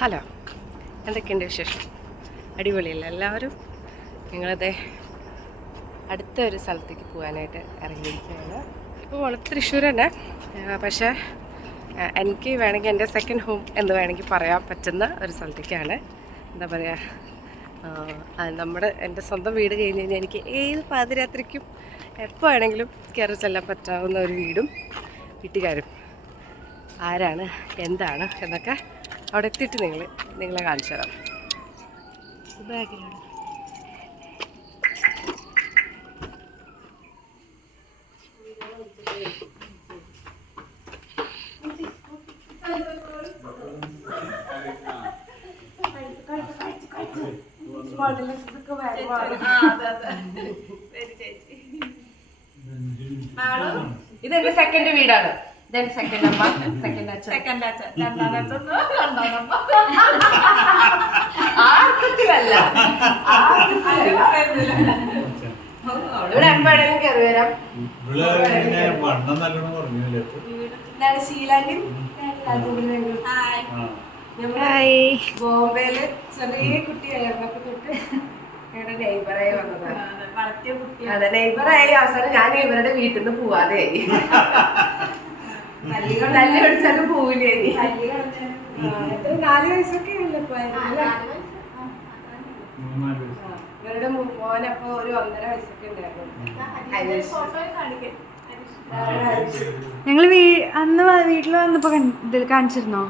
Hello, എന്തൊക്കെയുണ്ട് വിശേഷം? അടിപൊളിയല്ല എല്ലാവരും? ഞങ്ങളത് അടുത്തൊരു സ്ഥലത്തേക്ക് പോകാനായിട്ട് ഇറങ്ങിയിരിക്കുകയാണ്. ഇപ്പോൾ തൃശ്ശൂർ തന്നെ, പക്ഷേ എനിക്ക് വേണമെങ്കിൽ എൻ്റെ സെക്കൻഡ് ഹോം എന്ന് വേണമെങ്കിൽ പറയാൻ പറ്റുന്ന ഒരു സ്ഥലത്തേക്കാണ്. എന്താ പറയുക, എൻ്റെ സ്വന്തം വീട് കഴിഞ്ഞ് കഴിഞ്ഞാൽ എനിക്ക് ഏത് പാതിരാത്രിക്കും എപ്പോൾ വേണമെങ്കിലും കയറി ചെല്ലാൻ പറ്റാവുന്ന ഒരു വീടും വീട്ടുകാരും ആരാണ് എന്താണ് എന്നൊക്കെ അവിടെ എത്തിയിട്ട് നിങ്ങളെ കാണിച്ചു തരാം. ബാഗിലാണ് ഇതെന്റെ സെക്കൻഡ് വീടാണ്. സെക്കൻഡ് അമ്മ, സെക്കൻഡ് അച്ഛൻ, ആർക്കത്തിലല്ല ഇവിടെ എപ്പോഴെങ്കിലും കയറി വരാം. ശീലാന്റിയും ബോംബെയില് ചെറിയ കുട്ടിയായിരുന്നപ്പോ തൊട്ട് ഞങ്ങളുടെ നെയ്ബറായി വന്നതാണ്. അതെ, നെയ്ബറായി അവസാനം ഞാൻ ഇവരുടെ വീട്ടിൽ നിന്ന് പോവാതെയായി. തല്ലി പിടിച്ചാലും പോവില്ലേ. എത്ര 4 വയസ്സൊക്കെ ഇവരുടെ മോനപ്പോ ഒരു 1.5 വയസ്സൊക്കെ ഉണ്ടായിരുന്നു. ഞങ്ങള് അന്ന് വീട്ടിൽ വന്നപ്പോ ഇതിൽ കാണിച്ചിരുന്നോ?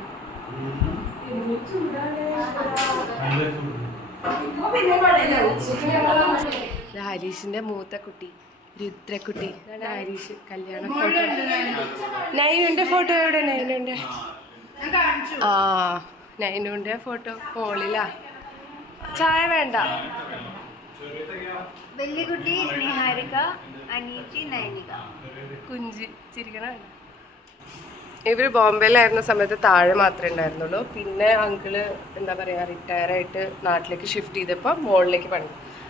ഹരീഷിന്റെ മൂത്ത കുട്ടി രുദ്രക്കുട്ടി. ഹരീഷ് കല്യാണ ഫോട്ടോ. നൈനുന്റെ ഫോട്ടോ എവിടെ? നൈനുന്റെ ഫോട്ടോ മോളിലാ. ചായ വേണ്ട. വലിയ കുട്ടി നിഹാരിക, അനീറ്റി, നൈനിക. കുഞ്ചി ചിരിക്കണ. ഇവർ ബോംബെയിലായിരുന്ന സമയത്ത് താഴെ മാത്രമേ ഉണ്ടായിരുന്നുള്ളൂ. പിന്നെ അങ്കിള് എന്താ പറയുക, റിട്ടയറായിട്ട് നാട്ടിലേക്ക് ഷിഫ്റ്റ് ചെയ്തപ്പോൾ മുകളിലേക്ക് പണി.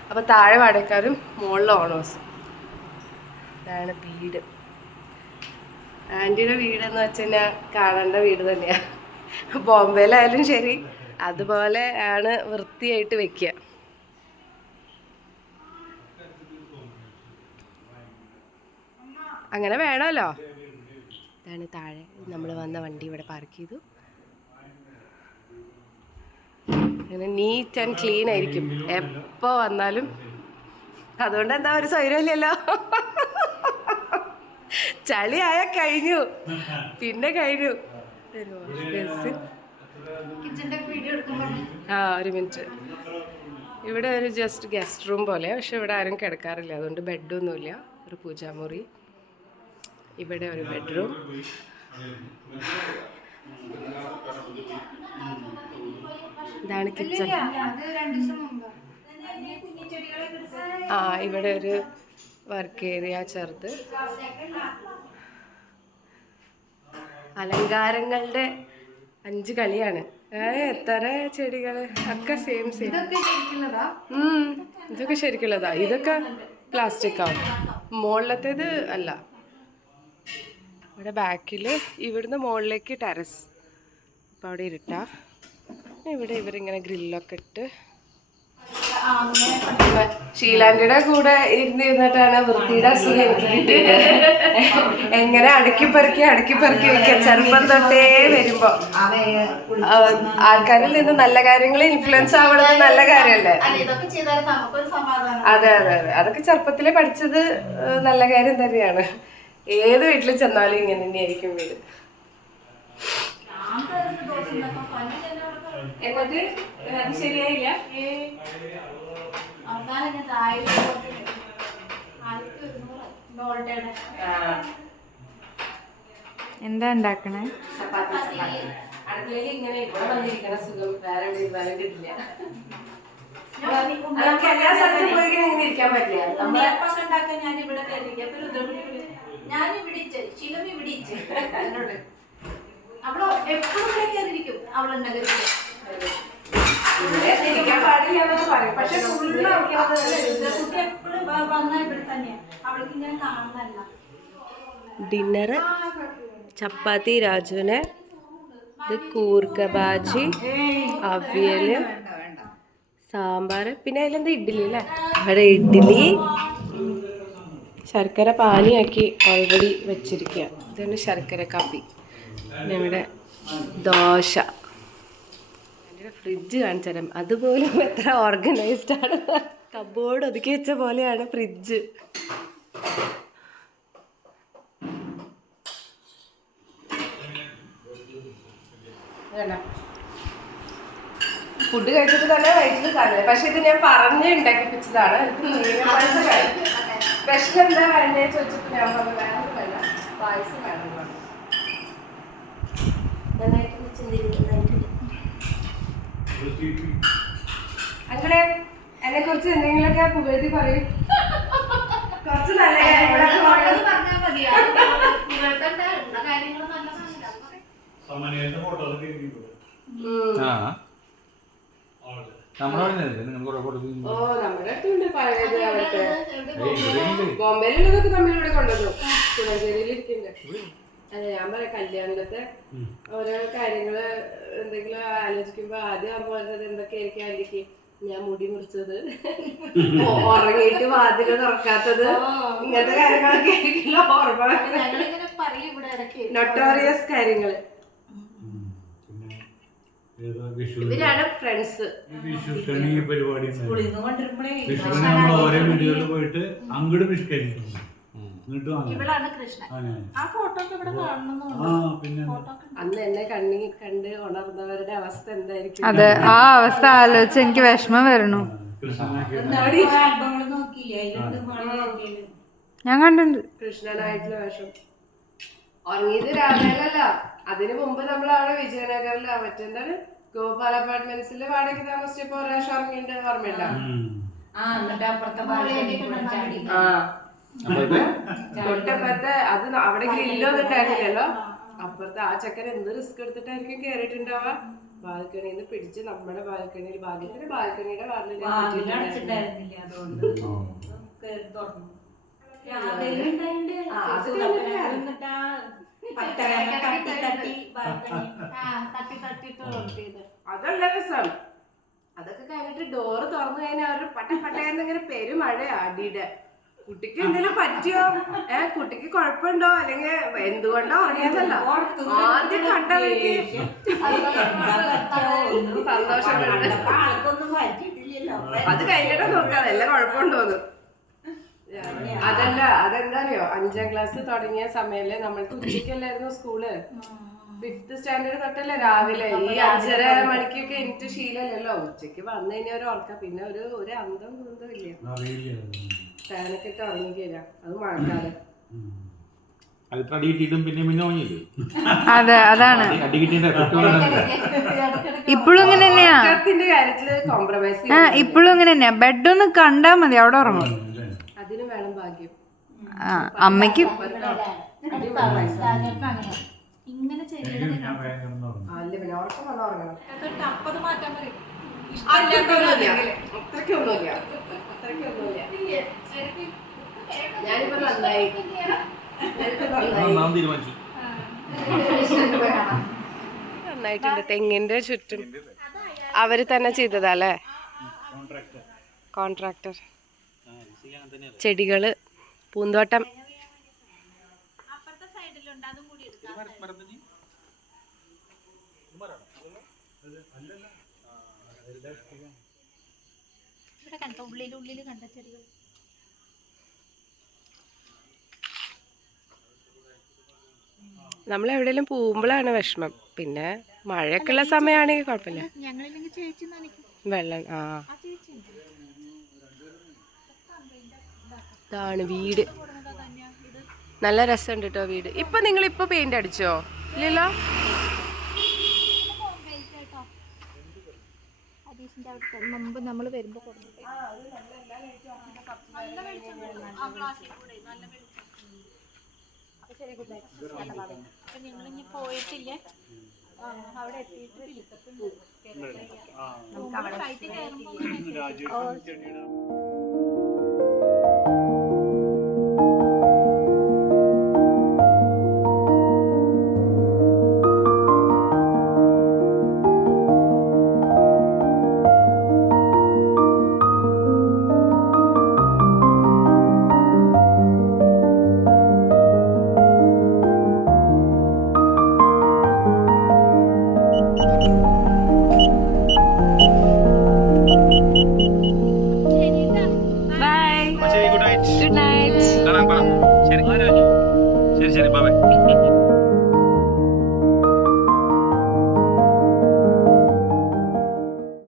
അപ്പോൾ താഴെ വാടകക്കാരും മുകളിൽ ഓണേഴ്സും. ഇതാണ് വീട്. ആൻറ്റിയുടെ വീടെന്ന് വെച്ച് കഴിഞ്ഞാൽ കാണേണ്ട വീട് തന്നെയാണ്. ബോംബെയിലായാലും ശരി അതുപോലെ ആണ് വൃത്തിയായിട്ട് വെക്കുക. അങ്ങനെ വേണമല്ലോ. ഇതാണ് താഴെ നമ്മൾ വന്ന വണ്ടി ഇവിടെ പാർക്ക് ചെയ്തു. അങ്ങനെ നീറ്റ് ആൻഡ് ക്ലീൻ ആയിരിക്കും എപ്പോൾ വന്നാലും. അതുകൊണ്ട് എന്താ ഒരു സൗകര്യമില്ലല്ലോ. ചളിയായ കഴിഞ്ഞു, പിന്നെ കഴിഞ്ഞു. ഒരു മിനിറ്റ്. ഇവിടെ ഒരു ജസ്റ്റ് ഗസ്റ്റ് റൂം പോലെ, പക്ഷെ ഇവിടെ ആരും കിടക്കാറില്ല. അതുകൊണ്ട് ബെഡൊന്നുമില്ല. ഒരു പൂജാമുറി, ഇവിടെ ഒരു ബെഡ്റൂം. ഇതാണ് കിച്ചൺ. ഇവിടെ ഒരു വർക്ക് ഏരിയ ചെറുത്. അലങ്കാരങ്ങളുടെ 5 കളിയാണ്. എത്ര ചെടികള് ഒക്കെ സെയിം. ഇതൊക്കെ ശരിക്കുള്ളതാ. ഇതൊക്കെ പ്ലാസ്റ്റിക് ആവും. മുകളിലത്തേത് അല്ല. ഇവിടെ ബാക്കിൽ ഇവിടുന്ന് മുകളിലേക്ക് ടെറസ്. അപ്പോൾ അവിടെ ഇരുട്ടാ. ഇവിടെ ഇവരിങ്ങനെ ഗ്രില്ലൊക്കെ ഇട്ട് ഷീലാൻറ്റിയുടെ കൂടെ ഇരുന്നിരുന്നിട്ടാണ് വൃത്തിയുടെ അസുഖം എനിക്ക് കിട്ടിയത്. എങ്ങനെ അടുക്കി പെറുക്കി വെക്കാം. ചെറുപ്പം തൊട്ടേ വരുമ്പോ ആൾക്കാരിൽ നിന്ന് നല്ല കാര്യങ്ങൾ ഇൻഫ്ലുവൻസ് ആവണത് നല്ല കാര്യമല്ലേ? അതെ. അതൊക്കെ ചെറുപ്പത്തിലെ പഠിച്ചത് നല്ല കാര്യം തന്നെയാണ്. ഏത് വീട്ടിൽ ചെന്നാലും ഇങ്ങനെ തന്നെയായിരിക്കും വീട്. എന്നിട്ട് അത് ശരിയായില്ല. എന്താ ഉണ്ടാക്കണേ? അടുക്കളയിൽ ഇങ്ങനെ ഇവിടെ വന്നിരിക്കണ സുഖം വേറെ എവിടെ കിട്ടില്ല. നമുക്ക് എല്ലാ സ്ഥലത്തും പോയി ഇങ്ങനെ ഇരിക്കാൻ പറ്റില്ല. അവള് എപ്പോഴും കയറിയിരിക്കും. അവളുണ്ടെങ്കിൽ ഡിന്നറ് ചപ്പാത്തി രാജുവിന്, ഇത് കൂർക്ക ബാജി, അവിയല്, സാമ്പാർ, പിന്നെ അതിലെന്താ ഇഡ്ഡലി അല്ലേ? അവിടെ ഇഡ്ഡലി ശർക്കര പാനിയാക്കി ഓൾറെഡി വെച്ചിരിക്കുക. ഇതാണ് ശർക്കര കാപ്പി. പിന്നെ ഇവിടെ ദോശ. എൻ്റെ ഫ്രിഡ്ജ് കാണിച്ചു തരാം. അതുപോലും എത്ര ഓർഗനൈസ്ഡ് ആണ്. കബോർഡ് ഒതുക്കി വെച്ച പോലെയാണ് ഫ്രിഡ്ജ്. ഫുഡ് കഴിച്ചിട്ട് തന്നെ വയറ്റിൽ സാധനം. പക്ഷെ ഇത് ഞാൻ പറഞ്ഞ് ഉണ്ടാക്കിപ്പിച്ചതാണ്. സ്പെഷ്യൽ എന്താ വേണ്ടേ ചോദിച്ചപ്പോൾ ഞാൻ പറഞ്ഞു വേറെ വേണ്ട, പായസം വേണം പറഞ്ഞു. അങ്ങനെ എന്നെ കുറിച്ച് എന്തെങ്കിലുമൊക്കെ പുകഴ്ത്തി പറയും. കുറച്ച് നല്ല പറഞ്ഞാൽ മതിയാ കാര്യങ്ങൾ ബോംബെയിലുള്ളതൊക്കെ നമ്മളിവിടെ കൊണ്ടുവന്നു. കുളഞ്ചേരിയിൽ ഇരിക്കുന്നുണ്ട്. അതെ, ഞാൻ പറയാം കല്യാണത്തെ ഓരോ കാര്യങ്ങള് എന്തെങ്കിലും ആലോചിക്കുമ്പോ ആദ്യം അമ്മ പറഞ്ഞത് എന്തൊക്കെയായിരിക്കും ആന്റിക്ക്. ഞാൻ മുടി മുറിച്ചത്, ഉറങ്ങിയിട്ട് വാതില് തുറക്കാത്തത്, ഇങ്ങനത്തെ കാര്യങ്ങളൊക്കെ ആയിരിക്കില്ല ഓർമ്മ. നൊട്ടോറിയസ് കാര്യങ്ങള്. ഇവരാണ് ഫ്രണ്ട്സ്. വിഷുക്കണി പരിപാടി വിഷുക്കണി നമ്മൾ ഓരോ വീടുകളിൽ പോയിട്ട് അങ്ങോട്ട് വിഷുക്കണിക്കും. അന്ന് എന്നെ കണ്ട് ഉണർന്നവരുടെ അവസ്ഥ എന്തായിരിക്കും? അതെ, ആ അവസ്ഥ ആലോചിച്ച് എനിക്ക് വിഷമം വരണു. ഞാൻ കണ്ടിട്ടുണ്ട് കൃഷ്ണനായിട്ടുള്ള വേഷം. ഉറങ്ങിയത് രാവിലെയല്ല, അതിനു മുമ്പ് നമ്മളവിടെ വിജയനഗറിൽ മറ്റെന്താണ് ഗോപാൽ അപ്പാർട്ട്മെന്റ്സിൽ വാടകയ്ക്ക് താമസിച്ചപ്പോ ഒരു പ്രാവശ്യം ഉറങ്ങിയിട്ട് ഓർമ്മയുണ്ടോ? തൊട്ടപ്പുറത്തെ അത് അവിടെ ഗ്രില്ലൊന്നും ഉണ്ടായിരുന്നില്ലല്ലോ. അപ്പുറത്തെ ആ ചക്കര എന്ത് റിസ്ക് എടുത്തിട്ടായിരിക്കും കേറിയിട്ടുണ്ടാവുക. ബാൽക്കണിന്ന് പിടിച്ച് നമ്മുടെ ബാൽക്കണിയിൽ ഭാഗ്യത്തിന് ബാൽക്കണിയുടെ വാതിൽ അതല്ല രസം. അതൊക്കെ കഴിഞ്ഞിട്ട് ഡോറ് തുറന്നു കഴിഞ്ഞാൽ അവര് പട്ടേന്നിങ്ങനെ പെരുമഴ അടിയുടെ. കുട്ടിക്ക് എന്തെങ്കിലും പറ്റിയോ, കുട്ടിക്ക് കുഴപ്പമുണ്ടോ, അല്ലെങ്കിൽ എന്തുകൊണ്ടോ ഉറങ്ങിയതല്ല. ആദ്യം കണ്ടവർക്ക് സന്തോഷം. അത് കഴിഞ്ഞിട്ട് നോക്കാം എല്ലാം കുഴപ്പമുണ്ടോന്ന്. അതല്ല, അതെന്താ അറിയോ, 5ാം ക്ലാസ് തുടങ്ങിയ സമയല്ലേ നമ്മൾക്ക് ഉച്ചയ്ക്കല്ലായിരുന്നു സ്കൂള്. 5th സ്റ്റാൻഡേർഡ് തൊട്ടല്ലേ രാവിലെ. ഈ 5:30 മണിക്കൊക്കെ എനിക്ക് ശീലമല്ലല്ലോ. ഉച്ചക്ക് വന്നു കഴിഞ്ഞാൽ ഒരു ഉറക്കം, പിന്നെ ഒരു അന്തം കുന്തം ഇല്ല. ഫാനൊക്കെ ഇട്ട് ഉറങ്ങിക്കില്ല. അത് മഴക്കാലം. അതെ, അതാണ് ഇപ്പോഴും ഇങ്ങനെ തന്നെയാ. കാര്യത്തില് കോംപ്രമൈസ് ഇപ്പോഴും ഇങ്ങനെ തന്നെയാ. ബെഡൊന്ന് കണ്ടാ മതി, അവിടെ ഉറങ്ങും. അതിന് വേണം ഭാഗ്യം. അമ്മയ്ക്ക് ഇങ്ങനെ ഞാനിപ്പോ നന്നായി നന്നായിട്ടുണ്ട്. തെങ്ങിന്റെ ചുറ്റും അവര് തന്നെ ചെയ്തതല്ലേ, കോൺട്രാക്ടർ. ചെടികള്, പൂന്തോട്ടം. ഉള്ളിൽ കണ്ട ചെടികൾ. നമ്മൾ എവിടെയെങ്കിലും പോകുമ്പോഴാണ് വിഷമം. പിന്നെ മഴയൊക്കെ ഉള്ള സമയമാണെങ്കിൽ കുഴപ്പമില്ല. വെള്ളം ഇതാണ് വീട്. നല്ല രസമുണ്ട് കേട്ടോ വീട്. ഇപ്പൊ നിങ്ങളിപ്പോ പെയിന്റ് അടിച്ചോ? ഇല്ലല്ലോ. മുമ്പ് നമ്മൾ വരുമ്പോ ഞങ്ങളിനി പോയിട്ടില്ലേ, അവിടെ എത്തിയിട്ട് ശരി ബൈ.